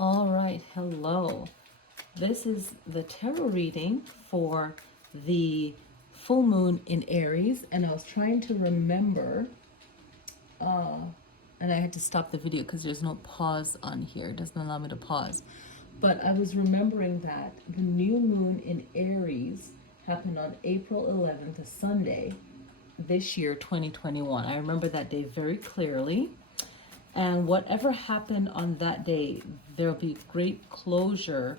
All right, hello. This is the tarot reading for the full moon in Aries, and I was trying to remember, and I had to stop the video because there's no pause on here. It doesn't allow me to pause. But I was remembering that the new moon in Aries happened on April 11th, a Sunday, this year, 2021. I remember that day very clearly. And whatever happened on that day, there'll be great closure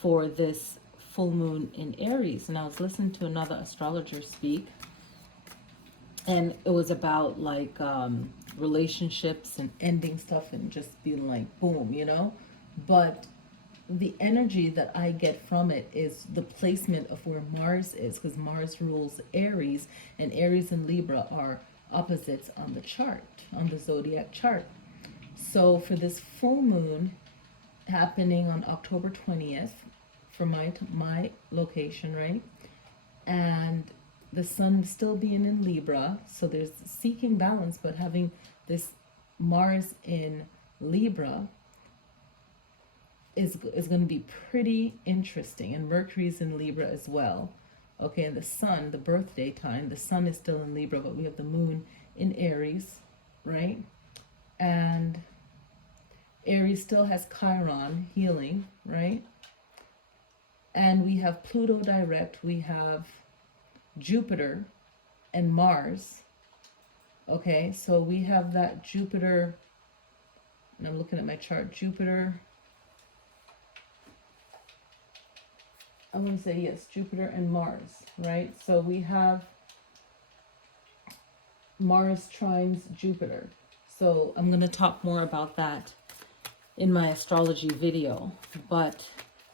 for this full moon in Aries. And I was listening to another astrologer speak, and it was about like relationships and ending stuff and just being like, boom, you know? But the energy that I get from it is the placement of where Mars is, because Mars rules Aries, and Aries and Libra are opposites on the chart, on the zodiac chart. So for this full moon happening on October 20th, for my location, right? And the sun still being in Libra, so there's seeking balance, but having this Mars in Libra is going to be pretty interesting, and Mercury's in Libra as well. Okay, and the sun, the birthday time, the sun is still in Libra, but we have the moon in Aries, right? And Aries still has Chiron, healing, right? And we have Pluto direct, we have Jupiter and Mars. Okay, so we have that Jupiter, and I'm looking at my chart, Jupiter, I want to say yes, Jupiter and Mars, right? So we have Mars trines Jupiter. So I'm going to talk more about that in my astrology video, but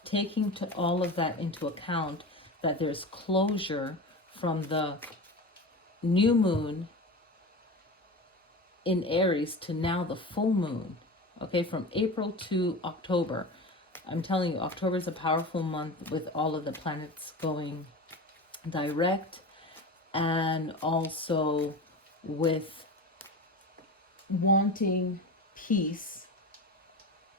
taking to all of that into account, that there's closure from the new moon in Aries to now the full moon, okay, from April to October. I'm telling you, October is a powerful month with all of the planets going direct, and also with wanting peace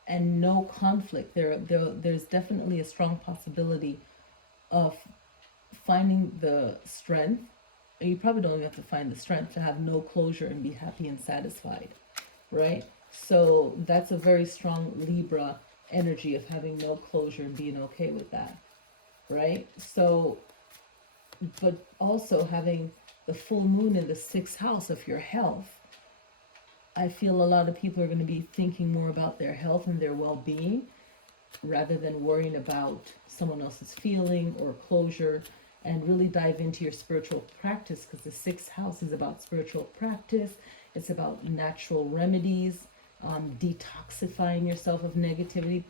and no conflict. There's definitely a strong possibility of finding the strength. And you probably don't even have to find the strength to have no closure and be happy and satisfied, right? So that's a very strong Libra energy of having no closure and being okay with that, right? So, but also having the full moon in the 6th house of your health, I feel a lot of people are going to be thinking more about their health and their well-being rather than worrying about someone else's feeling or closure, and really dive into your spiritual practice, because the 6th house is about spiritual practice. It's about natural remedies, detoxifying yourself of negativity,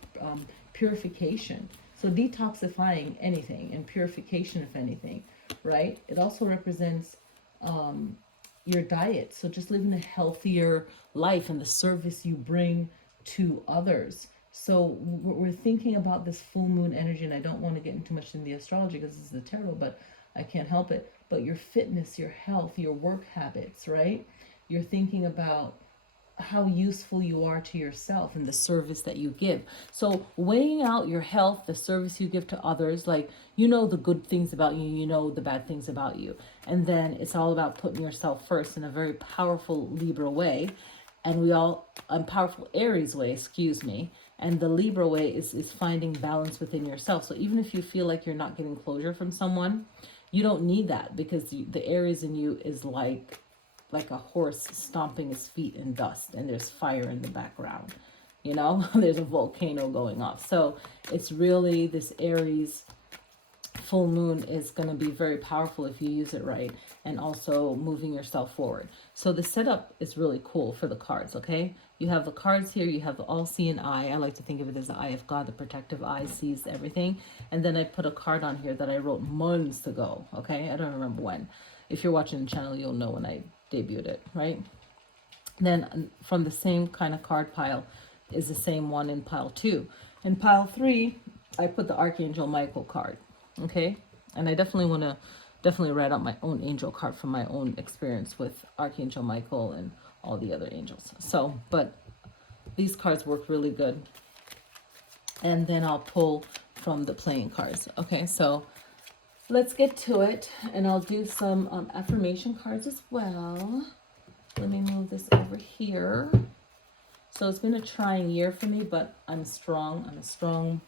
purification. So detoxifying anything and purification of anything, right? It also represents your diet. So just living a healthier life and the service you bring to others. So we're thinking about this full moon energy, and I don't want to get into much in the astrology because this is the tarot, but I can't help it. But your fitness, your health, your work habits, right? You're thinking about how useful you are to yourself and the service that you give. So weighing out your health, the service you give to others, like, you know, the good things about you, you know the bad things about you. And then it's all about putting yourself first in a very powerful Libra way. And powerful Aries way, excuse me. And the Libra way is finding balance within yourself. So even if you feel like you're not getting closure from someone, you don't need that, because the Aries in you is like a horse stomping his feet in dust, and there's fire in the background, you know. There's a volcano going off. So it's really, this Aries full moon is going to be very powerful if you use it right, and also moving yourself forward. So the setup is really cool for the cards, okay? You have the cards here, you have the all-seeing eye. I like to think of it as the eye of God. The protective eye sees everything. And then I put a card on here that I wrote months ago, okay? I don't remember when. If you're watching the channel, you'll know when I debuted it, right? Then from the same kind of card pile is the same one in pile 2. In pile 3, I put the Archangel Michael card, okay? And I definitely want to write out my own angel card from my own experience with Archangel Michael and all the other angels. So, but these cards work really good and then I'll pull from the playing cards. Okay, so let's get to it, and I'll do some affirmation cards as well. Let me move this over here. So it's been a trying year for me, but I'm strong. I'm a strong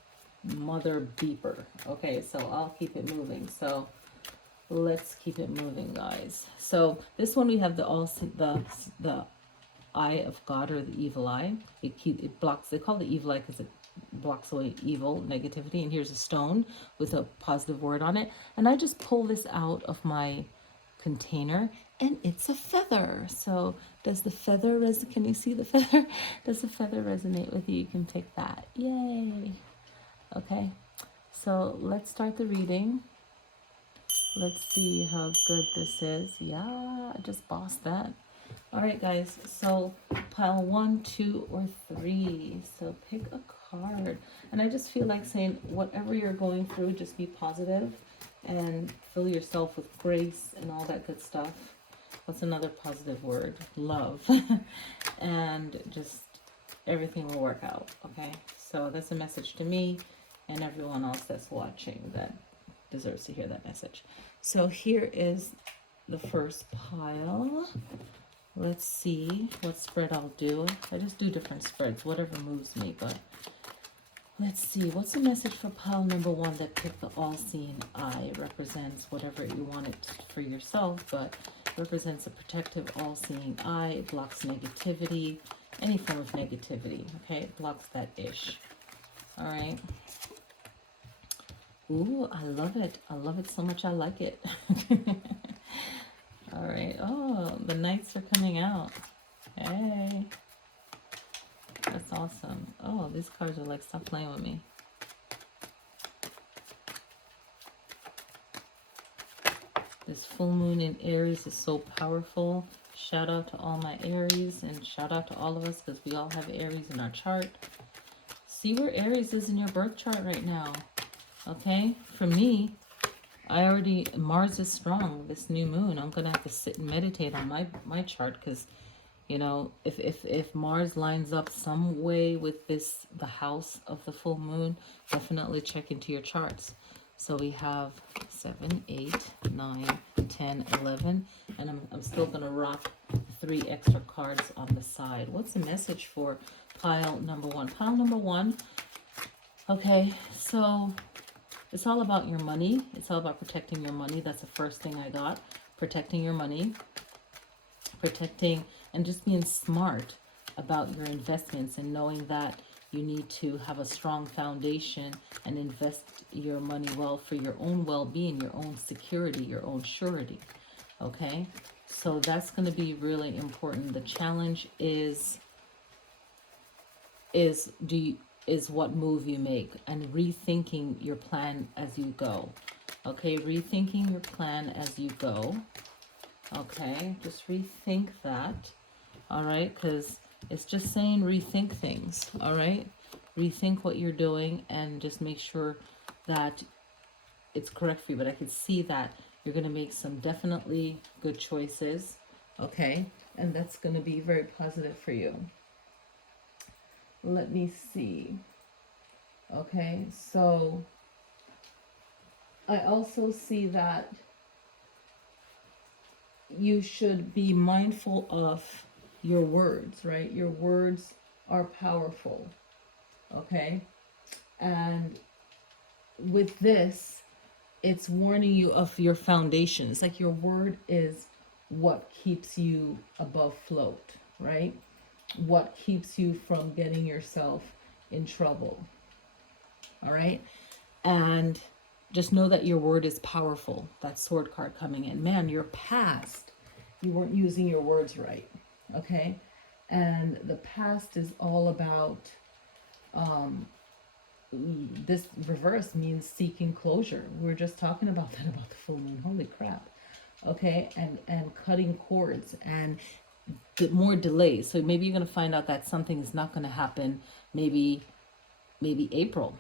mother beeper. Okay, so I'll keep it moving. So let's keep it moving, guys. So this one we have the eye of God, or the evil eye. It blocks. They call it the evil eye because it blocks away evil, negativity. And here's a stone with a positive word on it. And I just pull this out of my container, and it's a feather. So does the feather can you see the feather? Does the feather resonate with you? You can pick that. Yay. Okay, so let's start the reading. Let's see how good this is. Yeah, I just bossed that. All right, guys, so pile 1, 2, or 3. So pick a card. And I just feel like saying, whatever you're going through, just be positive and fill yourself with grace and all that good stuff. What's another positive word? Love. And just everything will work out, okay? So that's a message to me and everyone else that's watching that deserves to hear that message. So here is the first pile. Let's see what spread I'll do. I just do different spreads, whatever moves me, but let's see. What's the message for pile number 1 that picked the all-seeing eye? It represents whatever you want it for yourself, but represents a protective all-seeing eye. It blocks negativity, any form of negativity, okay? It blocks that ish. All right. Ooh, I love it. I love it so much. I like it. All right. Oh, the knights are coming out. Hey. That's awesome. Oh, these cards are like, stop playing with me. This full moon in Aries is so powerful. Shout out to all my Aries, and shout out to all of us because we all have Aries in our chart. See where Aries is in your birth chart right now. Okay? For me, Mars is strong. This new moon, I'm gonna have to sit and meditate on my chart, because you know, if Mars lines up some way with the house of the full moon, definitely check into your charts. So we have 7, 8, 9, 10, 11, and I'm still gonna rock 3 extra cards on the side. What's the message for pile number 1? Pile number 1. Okay, so it's all about your money. It's all about protecting your money. That's the first thing I got. Protecting your money. Protecting and just being smart about your investments, and knowing that you need to have a strong foundation and invest your money well for your own well-being, your own security, your own surety. Okay? So that's going to be really important. The challenge is what move you make, and rethinking your plan as you go. Okay, rethinking your plan as you go. Okay, just rethink that. All right, because it's just saying rethink things. All right, rethink what you're doing and just make sure that it's correct for you. But I can see that you're going to make some definitely good choices. Okay, and that's going to be very positive for you. Let me see. Okay, so I also see that you should be mindful of your words, right? Your words are powerful, okay? And with this, it's warning you of your foundation. It's like your word is what keeps you above float, right? What keeps you from getting yourself in trouble, all right? And just know that your word is powerful. That sword card coming in. Man, your past, you weren't using your words right, okay? And the past is all about, this reverse means seeking closure. We were just talking about that about the full moon. Holy crap. Okay, and cutting cords and more delays. So maybe you're going to find out that something is not going to happen. Maybe April,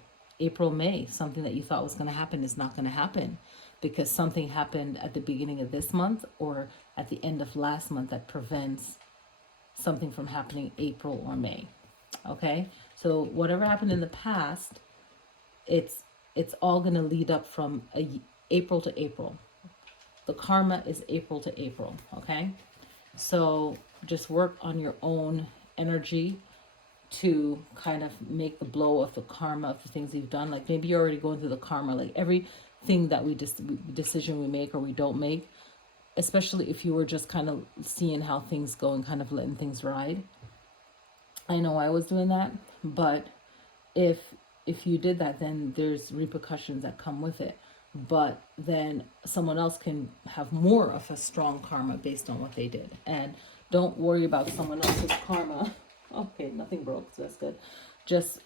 May, something that you thought was going to happen is not going to happen because something happened at the beginning of this month or at the end of last month that prevents something from happening April or May. Okay, So whatever happened in the past, it's all going to lead up from April to April. The karma is April to April, okay? So just work on your own energy to kind of make the blow of the karma of the things you've done. Like maybe you're already going through the karma, like everything that decision we make or we don't make, especially if you were just kind of seeing how things go and kind of letting things ride. I know I was doing that, but if you did that, then there's repercussions that come with it. But then someone else can have more of a strong karma based on what they did. And don't worry about someone else's karma. Okay, nothing broke, so that's good. Just,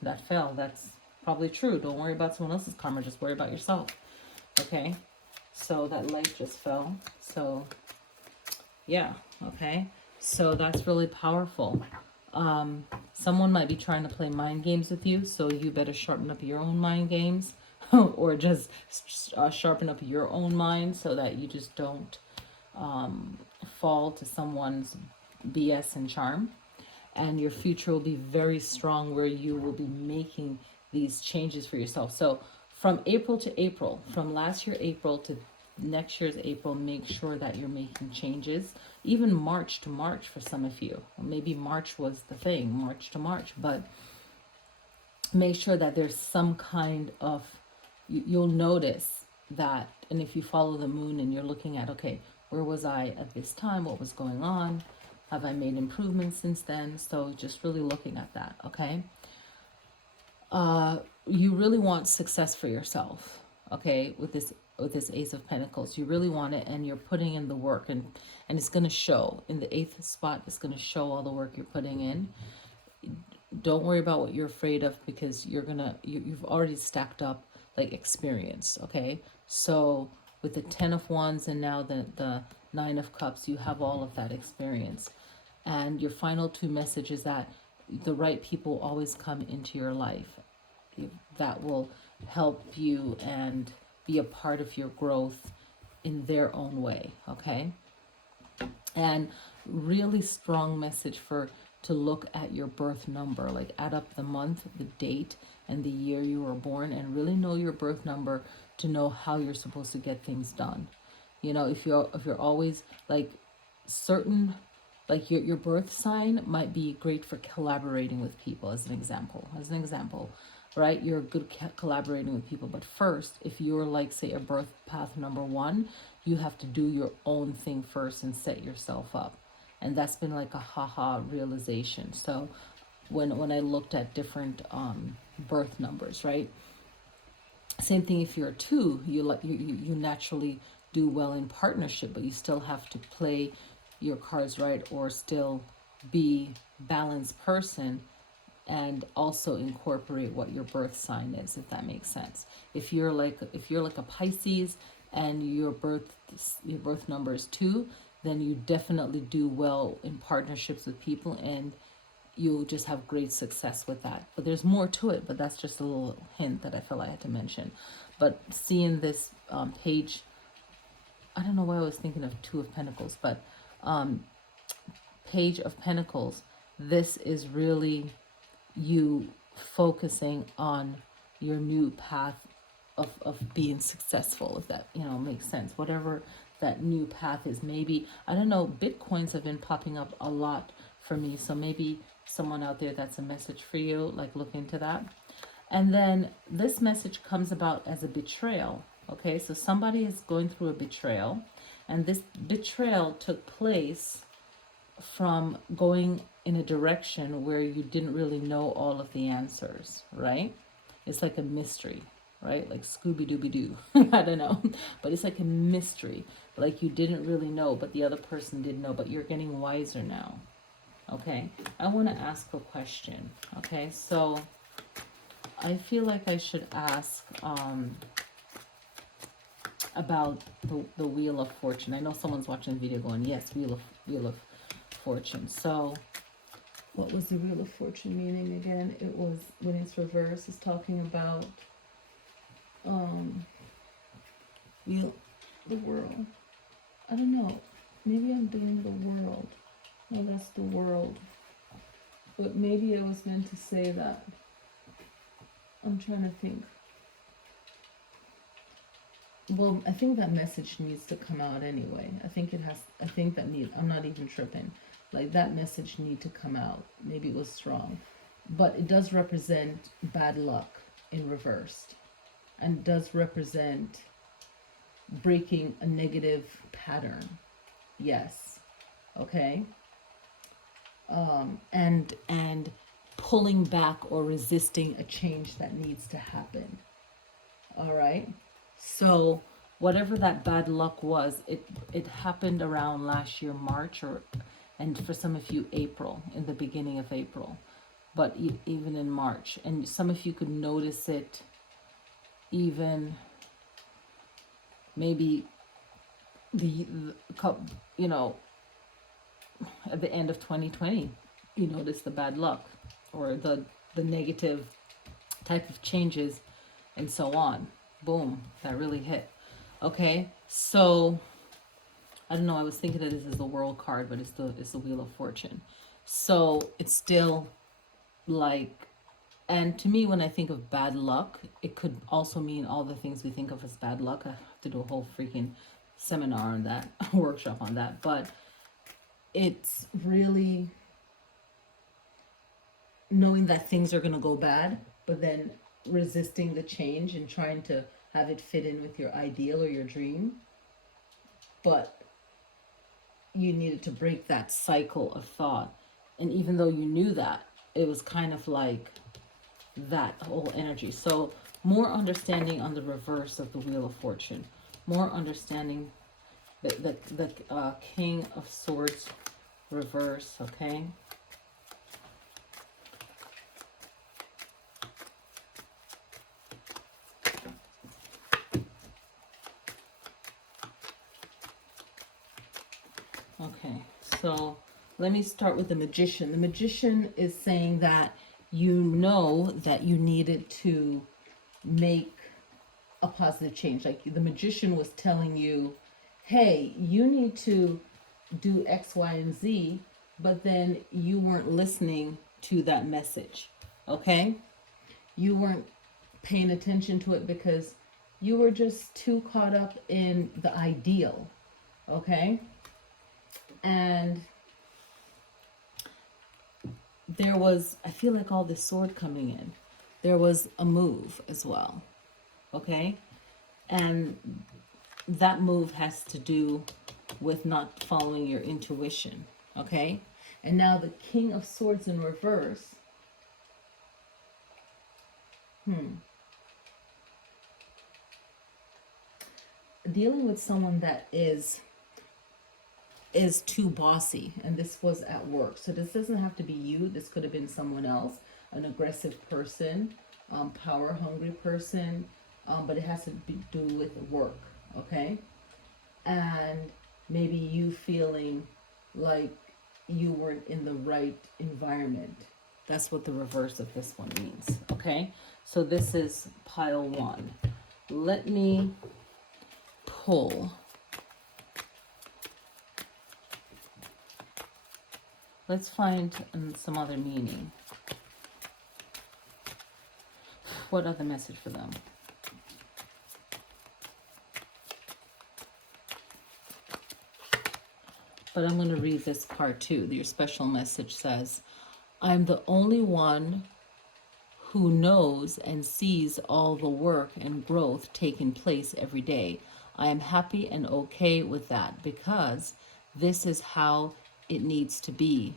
that fell. That's probably true. Don't worry about someone else's karma. Just worry about yourself. Okay? So that light just fell. So, yeah. Okay? So that's really powerful. Someone might be trying to play mind games with you, so you better sharpen up your own mind games. Or just sharpen up your own mind so that you just don't fall to someone's BS and charm. And your future will be very strong where you will be making these changes for yourself. So from April to April, from last year April to next year's April, make sure that you're making changes. Even March to March for some of you. Maybe March was the thing, March to March. But make sure that there's some kind of, you'll notice that, and if you follow the moon and you're looking at, okay, where was I at this time? What was going on? Have I made improvements since then? So just really looking at that, okay? You really want success for yourself, okay? With this Ace of Pentacles, you really want it, and you're putting in the work, and it's going to show in the 8th spot. It's going to show all the work you're putting in. Don't worry about what you're afraid of, because you've already stacked up like experience, okay? So with the 10 of Wands and now the 9 of Cups, you have all of that experience. And your final 2 messages, that the right people always come into your life that will help you and be a part of your growth in their own way, okay? And really strong message to look at your birth number, like add up the month, the date, and the year you were born, and really know your birth number to know how you're supposed to get things done. You know, if you're always like certain, like your birth sign might be great for collaborating with people, as an example, right? You're good collaborating with people. But first, if you're like, say, a birth path number 1, you have to do your own thing first and set yourself up. And that's been like a haha realization. So when I looked at different birth numbers, right? Same thing if you're a 2, you naturally do well in partnership, but you still have to play your cards right, or still be balanced person, and also incorporate what your birth sign is, if that makes sense. If you're like a Pisces and your birth number is 2, then you definitely do well in partnerships with people, and you'll just have great success with that. But there's more to it, but that's just a little hint that I felt I had to mention. But seeing this page, I don't know why I was thinking of 2 of Pentacles, but Page of Pentacles, this is really you focusing on your new path of being successful, if that, makes sense. Whatever that new path is. Maybe, I don't know, Bitcoins have been popping up a lot for me, so maybe someone out there, that's a message for you, like look into that. And then this message comes about as a betrayal, okay? So somebody is going through a betrayal, and this betrayal took place from going in a direction where you didn't really know all of the answers, right? It's like a mystery, right? Like Scooby-Dooby-Doo. I don't know. But it's like a mystery. Like you didn't really know, but the other person did know, but you're getting wiser now. Okay? I want to ask a question. Okay? So I feel like I should ask about the Wheel of Fortune. I know someone's watching the video going, yes, Wheel of Fortune. So what was the Wheel of Fortune meaning again? It was, when it's reversed, it's talking about the world. I don't know. Maybe I'm doing the world. No, that's the world. But maybe I was meant to say that. I'm trying to think. Well, I think that message needs to come out anyway. I think it has. I think that need. I'm not even tripping. Like that message need to come out. Maybe it was strong, but it does represent bad luck in reversed, and does represent breaking a negative pattern. Yes. Okay. And pulling back or resisting a change that needs to happen. All right. So whatever that bad luck was, it happened around last year March, or and for some of you April, in the beginning of April, but even in March, and some of you could notice it even maybe the you know, at the end of 2020, you notice the bad luck or the negative type of changes and so on. Boom, that really hit. Okay, so I don't know, I was thinking that this is the World card, but it's the Wheel of Fortune. So it's still like, and to me, when I think of bad luck, it could also mean all the things we think of as bad luck. I have to do a whole freaking seminar on that, workshop on that. But it's really knowing that things are going to go bad, but then resisting the change and trying to have it fit in with your ideal or your dream. But you needed to break that cycle of thought. And even though you knew that, it was kind of like that whole energy. So more understanding on the reverse of the Wheel of Fortune. More understanding the King of Swords reverse, okay? Okay, so let me start with the Magician. The Magician is saying that you know that you needed to make a positive change. Like the Magician was telling you, hey, you need to do X, Y, and Z, but then you weren't listening to that message, okay? You weren't paying attention to it because you were just too caught up in the ideal, okay? And there was, I feel like all this sword coming in, there was a move as well, okay? And that move has to do with not following your intuition, okay? And now the King of Swords in reverse. Dealing with someone that is too bossy, and this was at work. So this doesn't have to be you. This could have been someone else, an aggressive person, power hungry person, but it has to do with work, okay? And maybe you feeling like you weren't in the right environment. That's what the reverse of this one means, okay? So this is pile one. Let me pull. Let's find some other meaning. What other message for them? But I'm going to read this part too. Your special message says, I'm the only one who knows and sees all the work and growth taking place every day. I am happy and okay with that because this is how it needs to be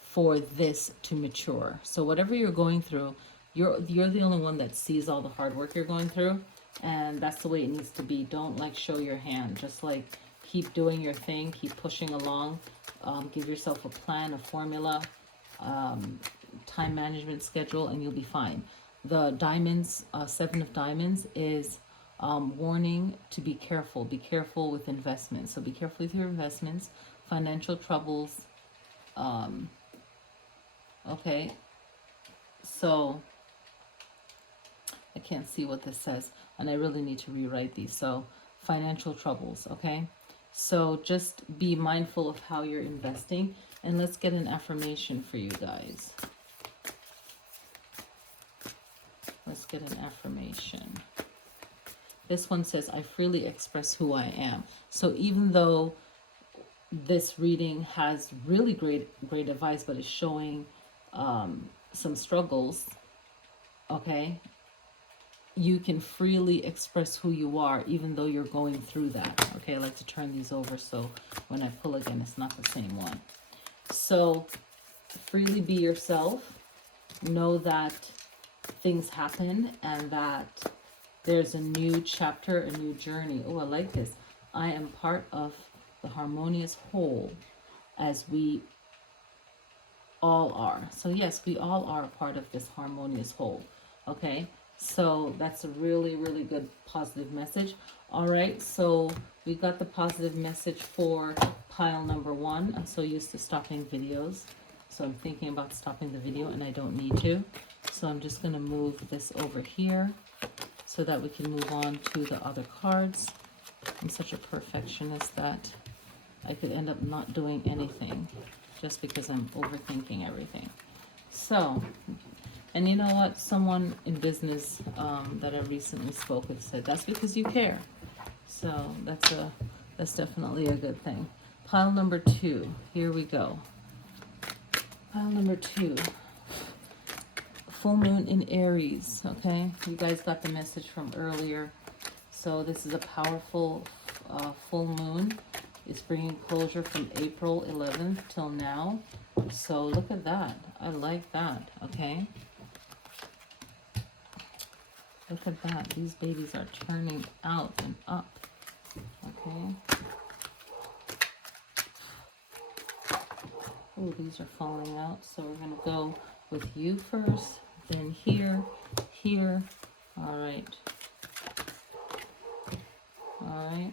for this to mature. So whatever you're going through, you're the only one that sees all the hard work you're going through, and that's the way it needs to be. Don't like show your hand. Just like keep doing your thing, keep pushing along. Give yourself a plan, a formula, time management schedule, and you'll be fine. The diamonds, Seven of Diamonds is warning to be careful. Be careful with investments. So be careful with your investments, financial troubles. Okay, so I can't see what this says, and I really need to rewrite these. So financial troubles, okay? So just be mindful of how you're investing. And let's get an affirmation for you guys. Let's get an affirmation. This one says, I freely express who I am. So even though this reading has really great advice, but it's showing some struggles, okay, you can freely express who you are even though you're going through that. Okay, I like to turn these over so when I pull again, it's not the same one. So freely be yourself. Know that things happen and that there's a new chapter, a new journey. Oh, I like this. I am part of the harmonious whole, as we all are. So yes, we all are a part of this harmonious whole. Okay, so that's a really, really good positive message. All right, so we got the positive message for pile number 1. I'm so used to stopping videos, so I'm thinking about stopping the video and I don't need to. So I'm just going to move this over here so that we can move on to the other cards. I'm such a perfectionist that I could end up not doing anything just because I'm overthinking everything. So, and you know what? Someone in business that I recently spoke with said, that's because you care. So that's definitely a good thing. Pile number 2, here we go. Pile number 2, full moon in Aries, okay? You guys got the message from earlier. So this is a powerful full moon. It's bringing closure from April 11th till now. So look at that. I like that, okay? Look at that. These babies are turning out and up, okay? Oh, these are falling out. So we're going to go with you first, then here, here. All right. All right.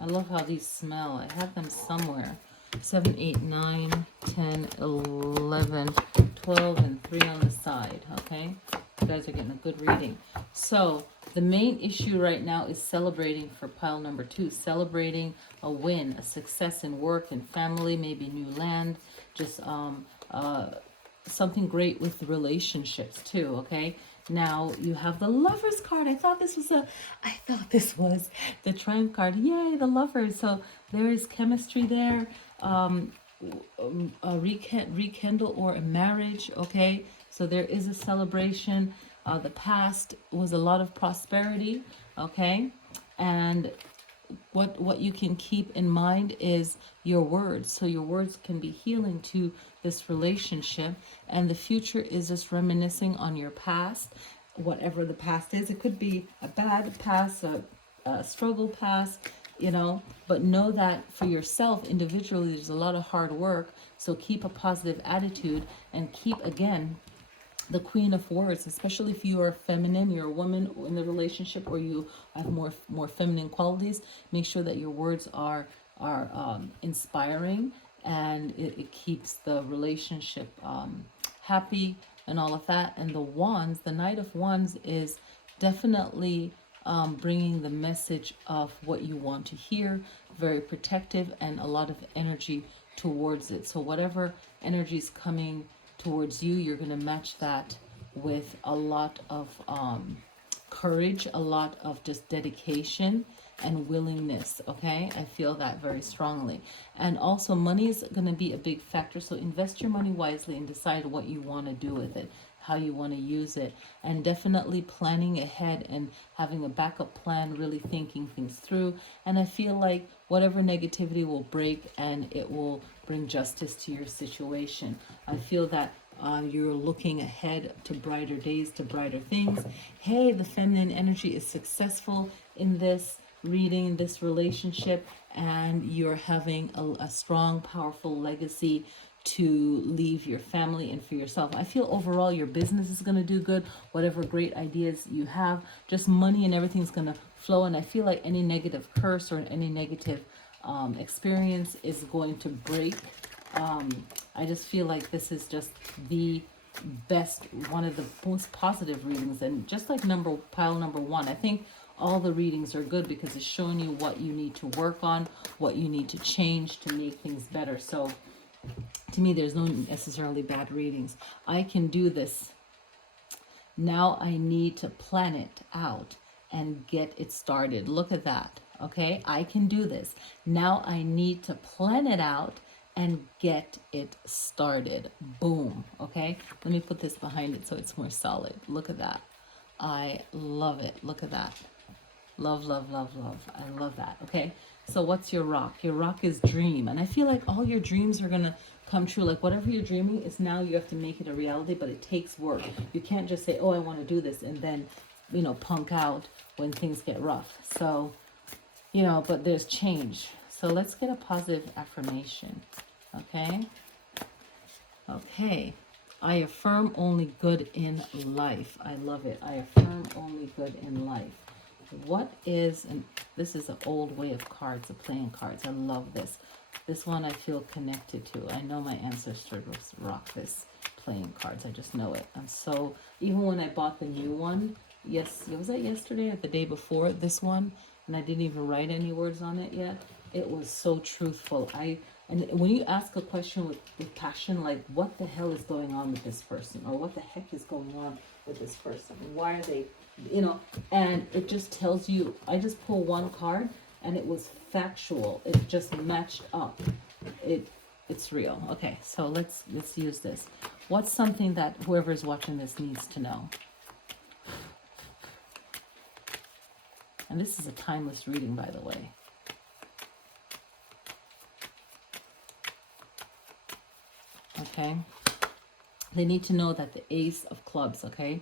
I love how these smell. I have them somewhere. 7, 8, 9, 10, 11, 12, and 3 on the side, okay? You guys are getting a good reading. So the main issue right now is celebrating for pile number 2. Celebrating a win, a success in work and family, maybe new land, just something great with relationships too, okay? Now you have the Lovers card. I thought this was the Triumph card. Yay, the Lovers. So there is chemistry there, a rekindle or a marriage, okay? So there is a celebration. The past was a lot of prosperity, okay? And what you can keep in mind is your words. So your words can be healing to this relationship, and the future is just reminiscing on your past, whatever the past is. It could be a bad past, a struggle past, you know, but know that for yourself individually there's a lot of hard work. So keep a positive attitude and keep, again, the Queen of Words, especially if you are feminine, you're a woman in the relationship, or you have more feminine qualities. Make sure that your words are inspiring, and it keeps the relationship happy and all of that. And the Wands, the Knight of Wands, is definitely bringing the message of what you want to hear, very protective, and a lot of energy towards it. So whatever energy is coming towards you, you're going to match that with a lot of courage, a lot of just dedication and willingness, okay? I feel that very strongly. And also money is going to be a big factor, so invest your money wisely and decide what you want to do with it, how you want to use it, and definitely planning ahead and having a backup plan, really thinking things through. And I feel like whatever negativity will break and it will bring justice to your situation. I feel that you're looking ahead to brighter days, to brighter things. Hey, the feminine energy is successful in this reading, this relationship, and you're having a strong, powerful legacy to leave your family and for yourself. I feel overall your business is going to do good. Whatever great ideas you have, just money and everything's going to flow. And I feel like any negative curse or any negative experience is going to break. I just feel like this is just the best, one of the most positive readings. And just like pile number 1, I think all the readings are good because it's showing you what you need to work on, what you need to change to make things better. So to me, there's no necessarily bad readings. I can do this. Now I need to plan it out and get it started. Look at that. Okay, I can do this. Now I need to plan it out and get it started. Boom. Okay, let me put this behind it so it's more solid. Look at that. I love it. Look at that. Love, love, love, love. I love that. Okay, so what's your rock? Your rock is dream. And I feel like all your dreams are going to come true. Like whatever you're dreaming is now you have to make it a reality, but it takes work. You can't just say, oh, I want to do this, and then, you know, punk out when things get rough. So, you know, but there's change. So let's get a positive affirmation. Okay. Okay. I affirm only good in life. I love it. I affirm only good in life. What is, and this is an old way of cards, of playing cards. I love this. This one I feel connected to. I know my ancestors rock this playing cards. I just know it. And so even when I bought the new one, yes, was that yesterday or the day before, this one, and I didn't even write any words on it yet. It was so truthful. And when you ask a question with passion, like what the hell is going on with this person, or what the heck is going on with this person? Why are they, you know, and it just tells you. I just pull one card and it was factual. It just matched up. It's real. Okay, so let's use this. What's something that whoever is watching this needs to know? And this is a timeless reading, by the way. Okay, they need to know that the Ace of Clubs, okay,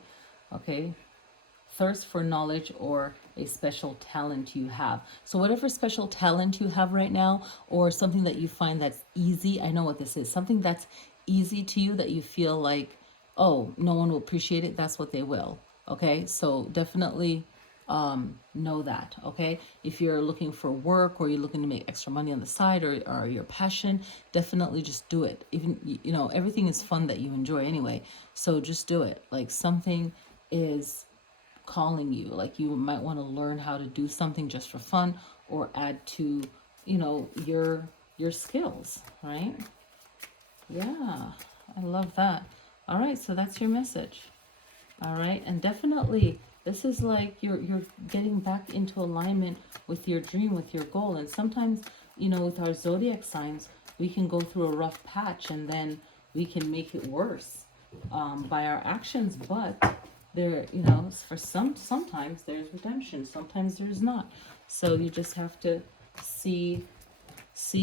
thirst for knowledge or a special talent you have. So whatever special talent you have right now, or something that you find that's easy, I know what this is, something that's easy to you that you feel like, oh, no one will appreciate it, that's what they will. Okay, so definitely know that. Okay, if you're looking for work, or you're looking to make extra money on the side, or your passion, definitely just do it. Even, you know, everything is fun that you enjoy anyway, so just do it. Like something is calling you, like you might want to learn how to do something just for fun, or add to, you know, your skills, right? Yeah, I love that. All right, so that's your message. All right, and definitely this is like you're getting back into alignment with your dream, with your goal. And sometimes, you know, with our zodiac signs, we can go through a rough patch and then we can make it worse by our actions. But there, you know, for sometimes there's redemption, sometimes there's not. So you just have to see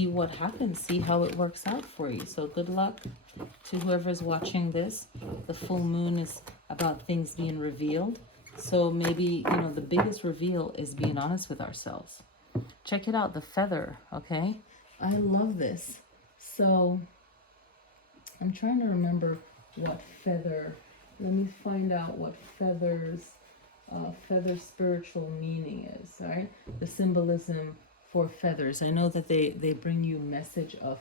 what happens, see how it works out for you. So good luck to whoever's watching this. The full moon is about things being revealed. So maybe, you know, the biggest reveal is being honest with ourselves. Check it out, the feather, okay? I love this. So I'm trying to remember what feather, let me find out what feather spiritual meaning is, all right? The symbolism for feathers. I know that they bring you message of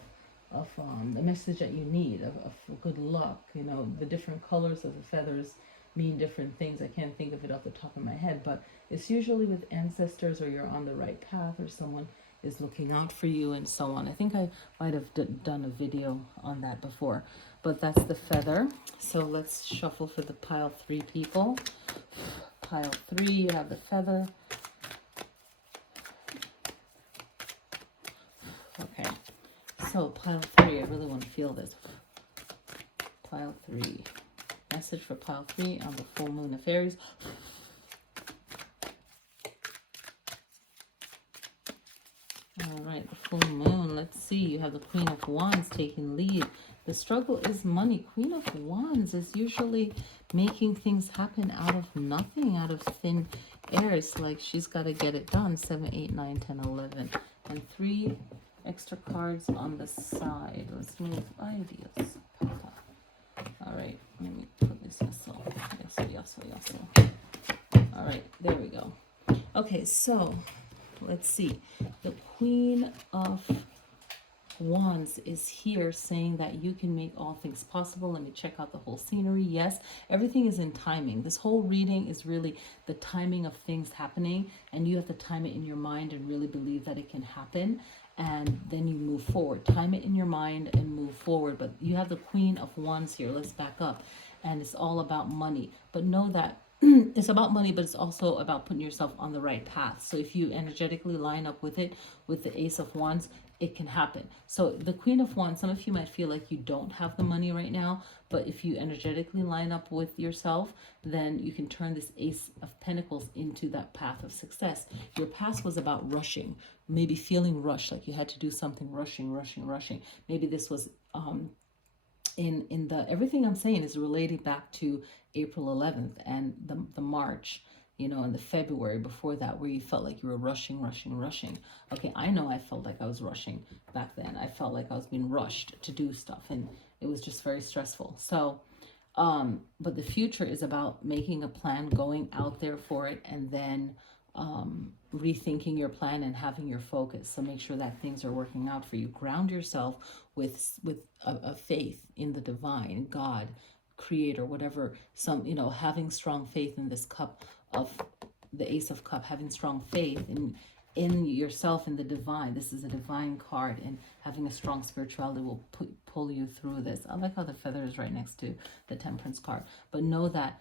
the message that you need of good luck. You know, the different colors of the feathers mean different things. I can't think of it off the top of my head, but it's usually with ancestors, or you're on the right path, or someone is looking out for you, and so on. I think I might have done a video on that before, but that's the feather. So let's shuffle for the pile 3 people. Pile 3, you have the feather. Okay, so pile 3, I really want to feel this. Pile 3. Message for pile 3 on the full moon of Aries. All right, the full moon. Let's see. You have the Queen of Wands taking lead. The struggle is money. Queen of Wands is usually making things happen out of nothing, out of thin air. It's like she's got to get it done. 7, 8, 9, 10, 11. And 3 extra cards on the side. Let's move ideas. All right, let me put this yasso. All right, there we go. Okay, so let's see. The Queen of Wands is here saying that you can make all things possible. Let me check out the whole scenery. Yes, everything is in timing. This whole reading is really the timing of things happening, and you have to time it in your mind and really believe that it can happen, and then you move forward. Time it in your mind and move forward. But you have the Queen of Wands here. Let's back up. And it's all about money. But know that it's about money, but it's also about putting yourself on the right path. So if you energetically line up with it, with the Ace of Wands, it can happen. So the Queen of Wands, some of you might feel like you don't have the money right now, but if you energetically line up with yourself, then you can turn this Ace of Pentacles into that path of success. Your past was about rushing, maybe feeling rushed, like you had to do something, rushing. Maybe this was in the everything I'm saying is related back to April 11th and the March, and the February before that, where you felt like you were rushing. Okay, I know I felt like I was rushing back then. I felt like I was being rushed to do stuff, and it was just very stressful. So but the future is about making a plan, going out there for it, and then rethinking your plan and having your focus. So make sure that things are working out for you. Ground yourself with a faith in the divine, God, creator, whatever. Having strong faith in this cup of the Ace of Cup, having strong faith in yourself, in the divine. This is a divine card, and having a strong spirituality will pull you through this. I like how the feather is right next to the Temperance card. But know that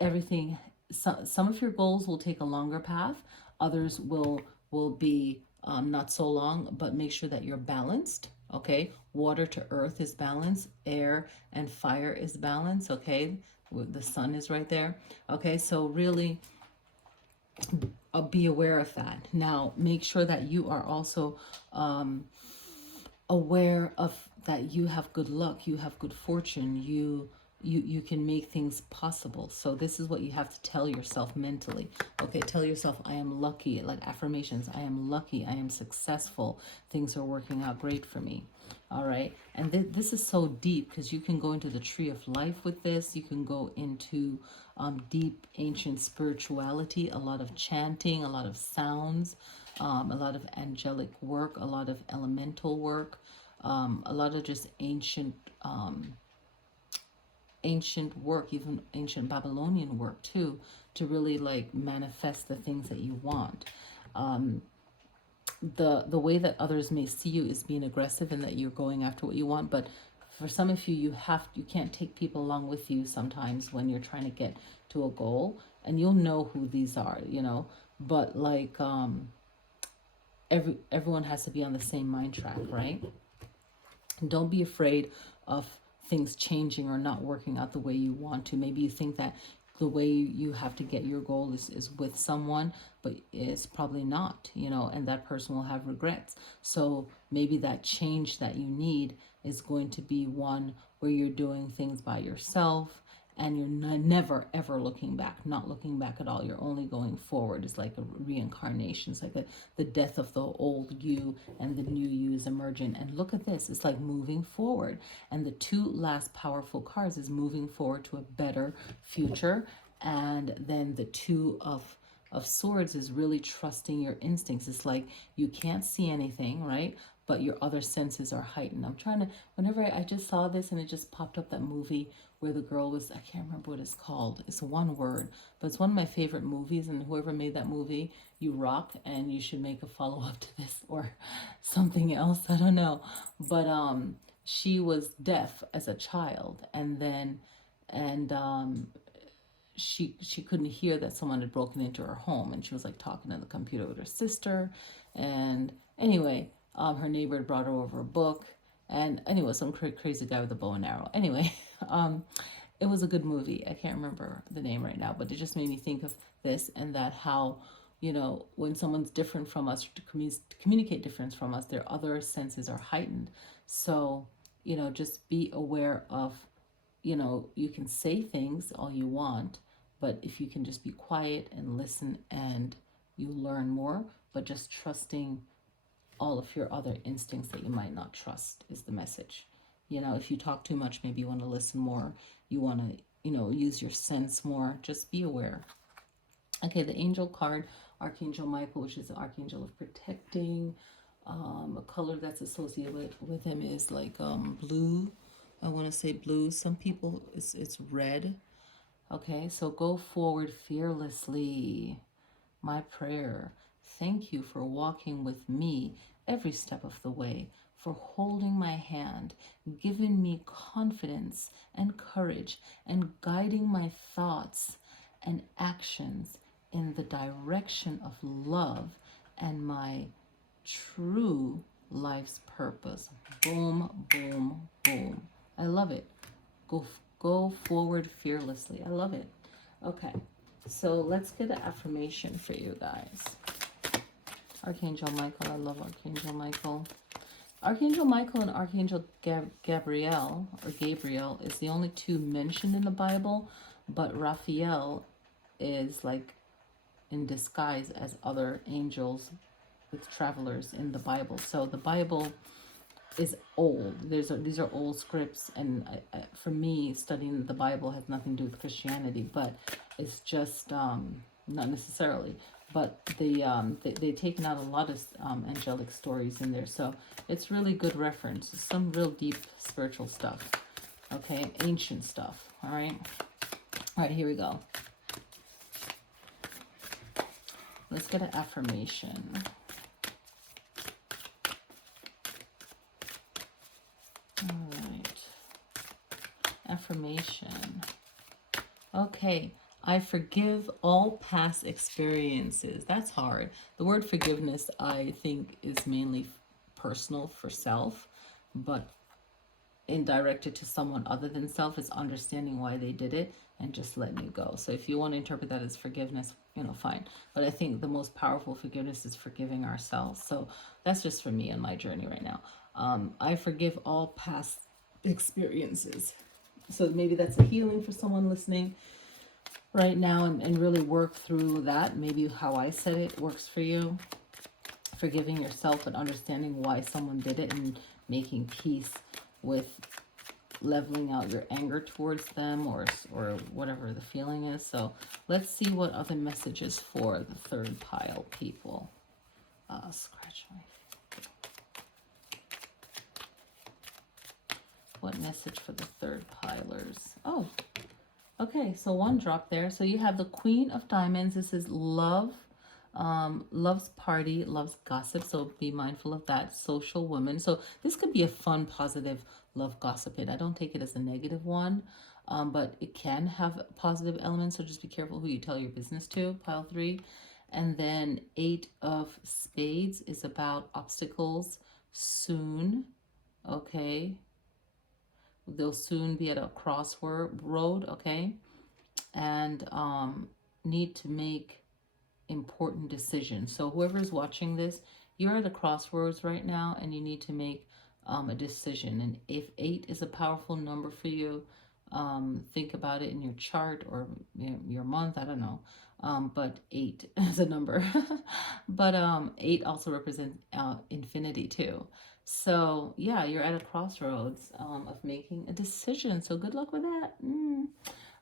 everything, some of your goals will take a longer path, others will be not so long, but make sure that you're balanced. Okay, water to earth is balanced, air and fire is balanced. Okay, the sun is right there. Okay, so really be aware of that. Now make sure that you are also aware of that you have good luck, you have good fortune, you can make things possible. So this is what you have to tell yourself mentally. Okay, tell yourself, I am lucky, like affirmations. I am lucky, I am successful, things are working out great for me. All right, and this is so deep, because you can go into the tree of life with this. You can go into deep ancient spirituality, a lot of chanting, a lot of sounds, a lot of angelic work, a lot of elemental work, a lot of just ancient work, even ancient Babylonian work too, to really like manifest the things that you want. The way that others may see you is being aggressive and that you're going after what you want, but for some of you, you can't take people along with you sometimes when you're trying to get to a goal, and you'll know who these are, but like everyone has to be on the same mind track, right? Don't be afraid of things changing or not working out the way you want to. Maybe you think that the way you have to get your goal is with someone, but it's probably not, and that person will have regrets. So maybe that change that you need is going to be one where you're doing things by yourself, and you're never ever looking back, not looking back at all. You're only going forward. It's like a reincarnation. It's like the death of the old you and the new you is emerging. And look at this, it's like moving forward. And the two last powerful cards is moving forward to a better future. And then the Two of Swords is really trusting your instincts. It's like you can't see anything, right? But your other senses are heightened. I'm trying to, whenever I just saw this and it just popped up, that movie where the girl was, I can't remember what it's called. It's one word, but it's one of my favorite movies. And whoever made that movie, you rock, and you should make a follow-up to this or something else. I don't know. But she was deaf as a child, and then, she couldn't hear that someone had broken into her home, and she was like talking on the computer with her sister. And anyway, her neighbor had brought her over a book, and anyway, some crazy guy with a bow and arrow. Anyway, it was a good movie. I can't remember the name right now, but it just made me think of this, and that how, when someone's different from us, to communicate difference from us, their other senses are heightened. So, just be aware of, you can say things all you want, but if you can just be quiet and listen, and you learn more. But just trusting all of your other instincts that you might not trust is the message. If you talk too much, maybe you want to listen more. You want to, use your sense more. Just be aware. Okay, the angel card, Archangel Michael, which is the archangel of protecting, A color that's associated with him is like blue. I want to say blue. Some people, it's red. Okay, so go forward fearlessly. My prayer. Thank you for walking with me every step of the way, for holding my hand, giving me confidence and courage, and guiding my thoughts and actions in the direction of love and my true life's purpose. Boom, boom, boom. I love it. Go forward fearlessly. I love it. Okay. So let's get an affirmation for you guys. Archangel Michael. I love Archangel Michael. Archangel Michael and Archangel Gabriel is the only two mentioned in the Bible, but Raphael is like in disguise as other angels with travelers in the Bible. So the Bible is old. These are old scripts, and for me, studying the Bible has nothing to do with Christianity, but it's just not necessarily. But they've taken out a lot of angelic stories in there, so it's really good reference. Some real deep spiritual stuff. Okay, ancient stuff. All right, here we go. Let's get an affirmation. All right. Affirmation. Okay. I forgive all past experiences. That's hard. The word forgiveness, I think, is mainly personal for self, but indirected to someone other than self is understanding why they did it and just letting it go. So if you want to interpret that as forgiveness, fine. But I think the most powerful forgiveness is forgiving ourselves. So that's just for me on my journey right now. I forgive all past experiences. So maybe that's a healing for someone listening right now, and really work through that. Maybe how I said it works for you. Forgiving yourself and understanding why someone did it and making peace with leveling out your anger towards them or whatever the feeling is. So let's see what other messages for the third pile people. Scratch my feet. What message for the third pilers? Oh, okay, so one drop there. So you have the Queen of Diamonds. This is love, loves party, loves gossip. So be mindful of that. Social woman. So this could be a fun, positive love gossiping. I don't take it as a negative one, but it can have positive elements. So just be careful who you tell your business to. Pile 3. And then 8 of Spades is about obstacles soon. Okay. They'll soon be at a crossroad, okay? And need to make important decisions. So whoever's watching this, you're at a crossroads right now and you need to make a decision. And if 8 is a powerful number for you, think about it in your chart or your month, I don't know. But 8 is a number. But 8 also represents infinity too. So yeah, you're at a crossroads of making a decision. So good luck with that.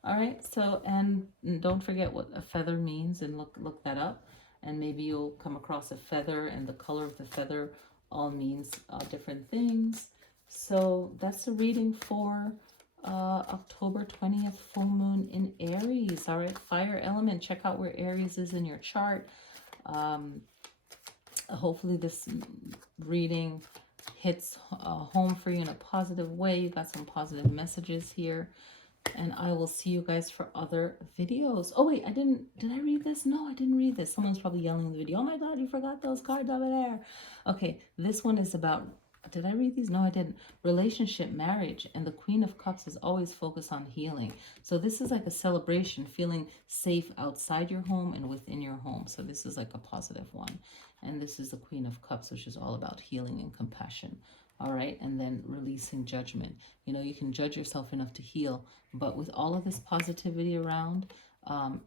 All right. So, and don't forget what a feather means, and look that up. And maybe you'll come across a feather, and the color of the feather all means different things. So that's the reading for October 20th, full moon in Aries. All right, fire element. Check out where Aries is in your chart. Hopefully this reading hits home for you in a positive way. You got some positive messages here. And I will see you guys for other videos. Oh wait, did I read this? No, I didn't read this. Someone's probably yelling in the video, oh my God, you forgot those cards over there. Okay, this one is about, did I read these? No, I didn't. Relationship, marriage, and the Queen of Cups is always focused on healing. So this is like a celebration, feeling safe outside your home and within your home. So this is like a positive one. And this is the Queen of Cups, which is all about healing and compassion. All right, and then releasing judgment. You can judge yourself enough to heal, but with all of this positivity around,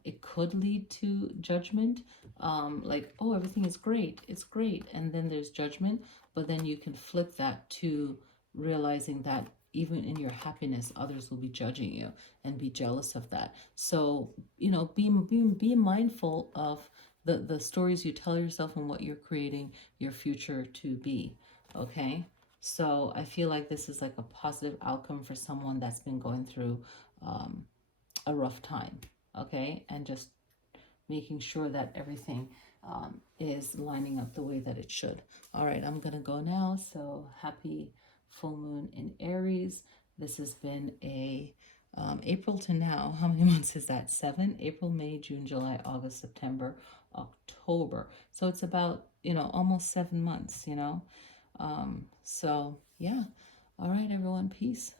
it could lead to judgment. Like, oh, everything is great, it's great, and then there's judgment. But then you can flip that to realizing that even in your happiness, others will be judging you and be jealous of that. So be mindful of the stories you tell yourself and what you're creating your future to be. Okay, so I feel like this is like a positive outcome for someone that's been going through a rough time. Okay, and just making sure that everything is lining up the way that it should. All right, I'm gonna go now. So happy full moon in Aries. This has been a April to now. How many months is that? 7. April, May, June, July, August, September, October. So it's about, almost 7 months. So yeah. All right, everyone. Peace.